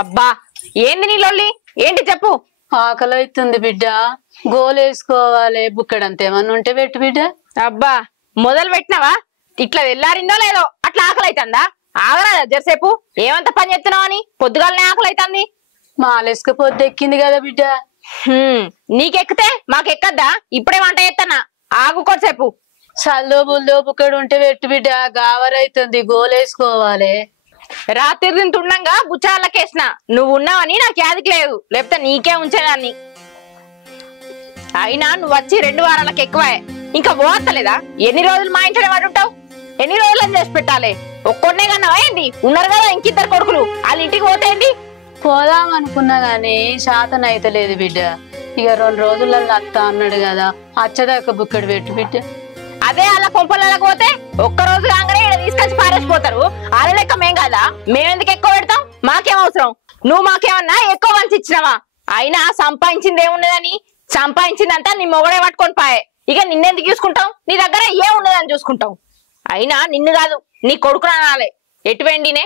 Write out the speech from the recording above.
అబ్బా ఏంది నీ లొల్లి? ఏంటి చెప్పు. ఆకలి అవుతుంది బిడ్డ, గోలేసుకోవాలి. బుక్కడంత ఏమన్నా ఉంటే పెట్టు బిడ్డ. అబ్బా మొదలు పెట్టినావా? ఇట్లా తెల్లారిందో లేదో అట్లా ఆకలి అవుతుందా? ఆగరాదా జరసేపు? ఏమంత పని చేస్తున్నావు అని పొద్దుగాలనే ఆకలి అవుతుంది. మాలేసుక పొద్దెక్కింది కదా బిడ్డ. నీకెక్కితే మాకెక్కద్దా? ఇప్పుడే వంట చేస్తానా, ఆగు కొద్దిసేపు. సల్లో బుల్లో బుక్కడు ఉంటే పెట్టు బిడ్డ, గావరైతుంది, గోలేసుకోవాలి. రాత్రి తింటుండగా బుచ్చాలకేసిన నువ్వు ఉన్నావని నాకు యాదికి లేదు, లేకపోతే నీకే ఉంచేదాన్ని. అయినా నువ్వు వచ్చి 2 వారాలకు ఎక్కువే, ఇంకా పోతలేదా? ఎన్ని రోజులు మా ఇంట్లోనే పడుంటావు? ఎన్ని రోజులని చేసి పెట్టాలి? ఒక్కొన్నే కన్నా ఏంది? ఉన్నారు కదా ఇంకిద్దరు కొడుకులు, వాళ్ళ ఇంటికి పోతేంది? పోదాం అనుకున్నా గాని శాతం అయితే లేదు బిడ్డ. ఇక 2 రోజులలో అత్త అన్నాడు కదా, అచ్చదాకా బుక్కడు పెట్టు బిడ్డ. అదే అలా కొంపలకు పోతే ఒక్క రోజు కాగానే ఇక్కడ తీసుకొచ్చి పారేసిపోతారు. వాళ్ళ లెక్క మేం కదా, మేమెందుకు ఎక్కువ పెడతాం? మాకేం అవసరం? నువ్వు మాకేమన్నా ఎక్కువ మంచి ఇచ్చినావా? అయినా సంపాదించింది ఏమున్నదని, సంపాదించిందంతా నీ మొగడే పట్టుకొని పాయే. ఇక నిన్నెందుకు చూసుకుంటావు? నీ దగ్గర ఏమున్నదని చూసుకుంటావు. అయినా నిన్ను కాదు నీ కొడుకు అనాలే. ఎటు వెండినే